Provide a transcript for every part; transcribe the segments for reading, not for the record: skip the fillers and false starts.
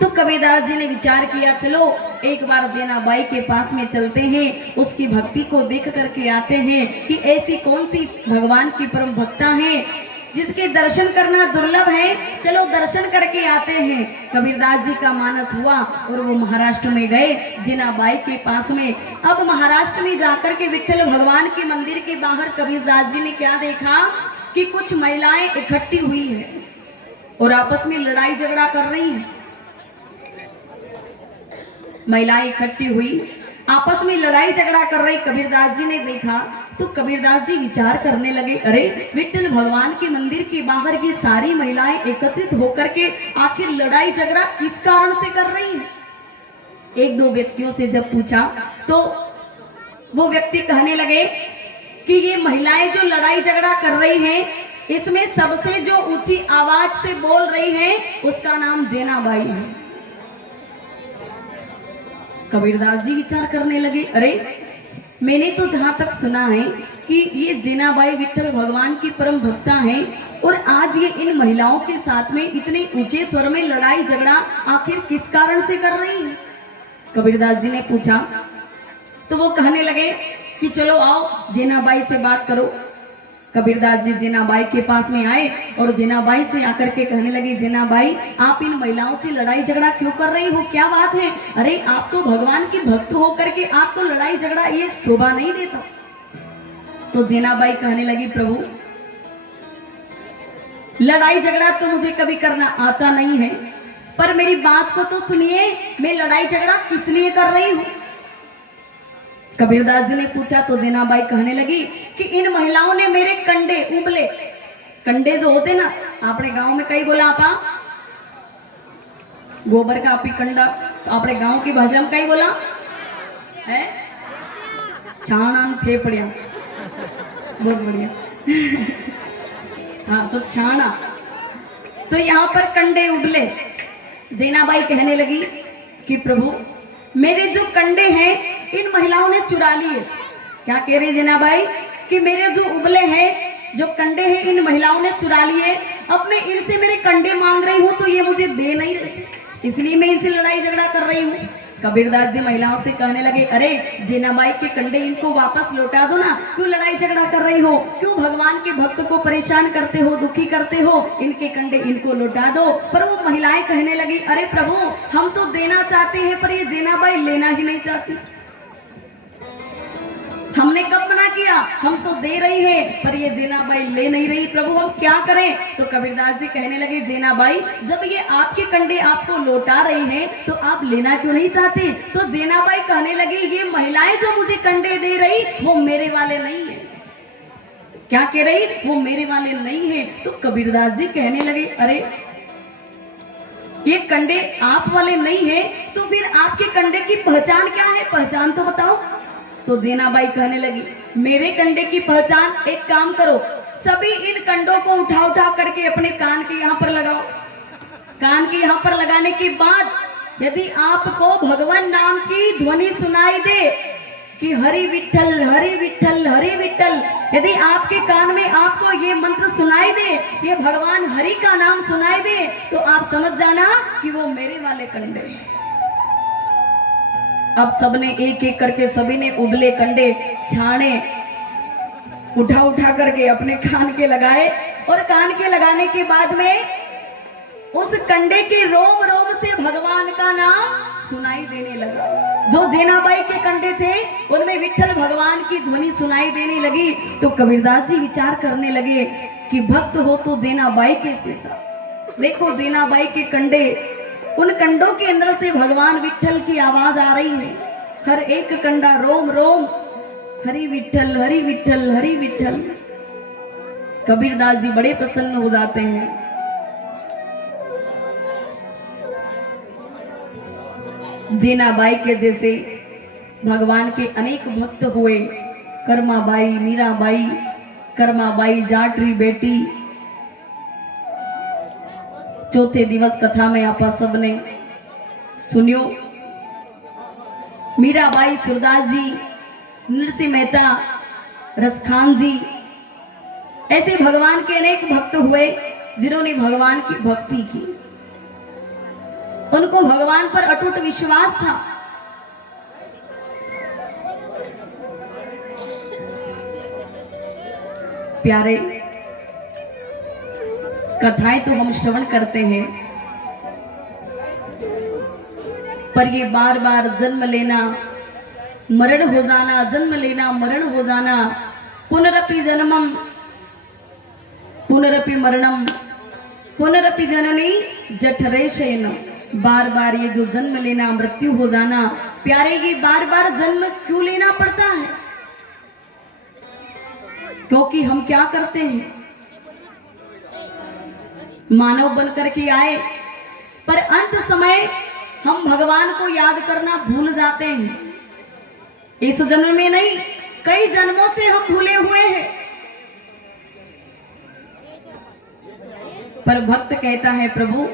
तो कबीरदास जी ने विचार किया, चलो एक बार जैनाबाई के पास में चलते हैं, उसकी भक्ति को देख करके आते हैं कि ऐसी कौन सी भगवान की परम भक्ता है जिसके दर्शन करना दुर्लभ है, चलो दर्शन करके आते हैं। कबीरदास जी का मानस हुआ और वो महाराष्ट्र में गए जैनाबाई के पास में। अब महाराष्ट्र में जाकर के विठ्ठल भगवान के मंदिर के बाहर कबीरदास जी ने क्या देखा कि कुछ महिलाएं इकट्ठी हुई है और आपस में लड़ाई झगड़ा कर रही हैं। महिलाएं इकट्ठी हुई, आपस में लड़ाई झगड़ा कर रही। कबीरदास जी ने देखा तो कबीरदास जी विचार करने लगे, अरे विठ्ठल भगवान के मंदिर के बाहर ये सारी महिलाएं एकत्रित होकर के आखिर लड़ाई झगड़ा किस कारण से कर रही हैं। एक दो व्यक्तियों से जब पूछा तो वो व्यक्ति कहने लगे कि ये महिलाएं जो लड़ाई झगड़ा कर रही हैं, इसमें सबसे जो ऊंची आवाज से बोल रही है उसका नाम जैनाबाई है। कबीरदास जी विचार करने लगे, अरे मैंने तो जहां तक सुना है कि ये जैनाबाई विठ्ठल भगवान की परम भक्ता है और आज ये इन महिलाओं के साथ में इतने ऊंचे स्वर में लड़ाई झगड़ा आखिर किस कारण से कर रही है। कबीरदास जी ने पूछा तो वो कहने लगे कि चलो आओ जैनाबाई से बात करो। कबीरदास जी जैनाबाई के पास में आए और जैनाबाई से आकर के कहने लगे, जैनाबाई आप इन महिलाओं से लड़ाई झगड़ा क्यों कर रही हो, क्या बात है? अरे आप तो भगवान की भक्त होकर के आपको लड़ाई झगड़ा ये शोभा नहीं देता। तो जैनाबाई कहने लगी, प्रभु लड़ाई झगड़ा तो मुझे कभी करना आता नहीं है, पर मेरी बात को तो सुनिए, मैं लड़ाई झगड़ा किस लिए कर रही हूँ। कबीरदास जी ने पूछा तो जैनाबाई कहने लगी कि इन महिलाओं ने मेरे कंडे उबले, कंडे जो होते ना अपने गांव में कई बोला आपा गोबर का आपी कंडा, तो अपने गांव की भाषा में कई बोला है छाना फेफड़िया, बहुत बढ़िया हाँ तो छाना, तो यहाँ पर कंडे उबले। जैनाबाई कहने लगी कि प्रभु मेरे जो कंडे हैं इन महिलाओं ने चुरा लिए। क्या कह रही जैनाबाई कि मेरे जो उबले हैं, जो कंडे हैं इन महिलाओं ने चुरा लिए। अब मैं इनसे मेरे कंडे मांग रही हूँ तो ये मुझे दे नहीं रहे, इसलिए मैं इनसे लड़ाई झगड़ा कर रही हूँ। कबीरदास जी महिलाओं से कहने लगे, अरे जैनाबाई के कंडे इनको वापस लौटा दो ना, क्यों लड़ाई झगड़ा कर रही हो, क्यों भगवान के भक्त को परेशान करते हो, दुखी करते हो, इनके कंडे इनको लौटा दो। पर वो महिलाएं कहने लगी, अरे प्रभु हम तो देना चाहते हैं पर ये जैनाबाई लेना ही नहीं चाहती। हमने कब मना किया, हम तो दे रही है पर ये जैनाबाई ले नहीं रही, प्रभु हम क्या करें। तो कबीरदास जी कहने लगे, जैनाबाई जब ये आपके कंडे आपको लौटा रही हैं तो आप लेना क्यों नहीं चाहते। तो जैनाबाई कहने लगी, ये महिलाएं जो मुझे कंडे दे रही वो मेरे वाले नहीं है। क्या कह रही, वो मेरे वाले नहीं है। तो कबीरदास जी कहने लगे, अरे ये कंडे आप वाले नहीं है तो फिर आपके कंडे की पहचान क्या है, पहचान तो बताओ। तो जैनाबाई कहने लगी, मेरे कंडे की पहचान, एक काम करो सभी इन कंडों को उठा उठा करके अपने कान के यहाँ पर लगाओ। कान के यहाँ पर लगाने के बाद यदि आपको भगवान नाम की ध्वनि सुनाई दे कि हरि विठ्ठल हरि विठ्ठल हरि विठ्ठल, यदि आपके कान में आपको ये मंत्र सुनाई दे, ये भगवान हरि का नाम सुनाई दे, तो आप समझ जाना कि वो मेरे वाले कंडे हैं। अब सबने एक एक करके सभी ने उबले कंडे छाने उठा उठा करके अपने कान के लगाए और कान के लगाने के बाद में उस कंडे के रोम रोम से भगवान का नाम सुनाई देने लगा। जो जैनाबाई के कंडे थे उनमें विठ्ठल भगवान की ध्वनि सुनाई देने लगी। तो कबीरदास जी विचार करने लगे कि भक्त हो तो जैनाबाई के जैसा। देखो जैनाबाई के कंडे, उन कंडों के अंदर से भगवान विठ्ठल की आवाज आ रही है। हर एक कंडा रोम रोम हरि विठ्ठल हरि विठ्ठल हरि विठ्ठल। कबीरदास जी बड़े प्रसन्न हो जाते हैं। जैनाबाई के जैसे भगवान के अनेक भक्त हुए, कर्माबाई, मीराबाई, कर्माबाई जाटरी बेटी। चौथे दिवस कथा में आप सबने सुनियो। मीराबाई, सूरदास जी, नरसिंह मेहता, रसखान जी, ऐसे भगवान के अनेक भक्त हुए जिन्होंने भगवान की भक्ति की। उनको भगवान पर अटूट विश्वास था। प्यारे, कथाएं तो हम श्रवण करते हैं, पर ये बार बार जन्म लेना, मरण हो जाना, जन्म लेना, मरण हो जाना, पुनरपि जन्मम पुनरपि मरणम पुनरपि जननी जठरे शयनम, बार बार ये जो जन्म लेना, मृत्यु हो जाना, प्यारे ये बार बार जन्म क्यों लेना पड़ता है? क्योंकि हम क्या करते हैं, मानव बनकर के आए, पर अंत समय हम भगवान को याद करना भूल जाते हैं। इस जन्म में नहीं, कई जन्मों से हम भूले हुए हैं। पर भक्त कहता है प्रभु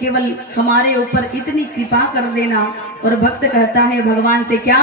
केवल हमारे ऊपर इतनी कृपा कर देना, और भक्त कहता है भगवान से क्या,